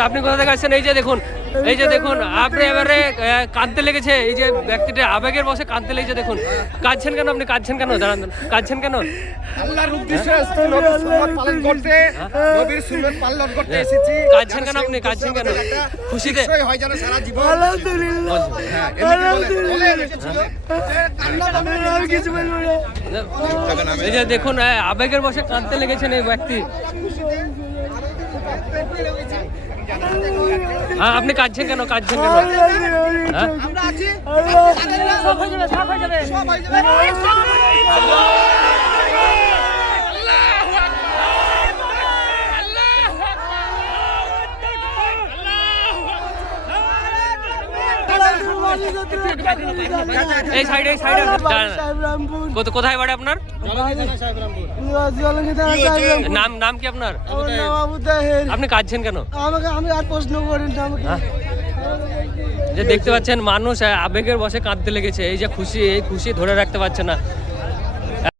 আপনি কোথা থেকে আসছেন? এই যে দেখুন এই যে দেখুন আপনি এবারে কাঁদতে লেগেছে। এই যে ব্যক্তিটা আবেগের বসে কাঁদতে লেগেছে দেখুন। কাঁদছেন কেন আপনি? কাঁদছেন কেন? দাঁড়ান। কাঁদছেন কেন? আল্লাহর উদ্দেশ্যে এসেছি নবীর সুন্নাত পালন করতে নবীর সুন্নাত পালন করতে এসেছি। কাঁদছেন কেন আপনি? কাঁদছেন কেন? খুশিতে? হয় হ্যাঁ এই যে দেখুন আবেগের বসে কাঁদতে লেগেছেন এই ব্যক্তি। হ্যাঁ আপনি কাঁদছেন কেন কাঁদছেন কেন হ্যাঁ কোথায় আপনার? নাম নাম কি আপনার? আপনি কাঁদছেন কেন? আমি আর প্রশ্ন করেন? যে দেখতে পাচ্ছেন, মানুষ আবেগের বসে কাঁদতে লেগেছে। এই যে খুশি, এই খুশি ধরে রাখতে পারছে না।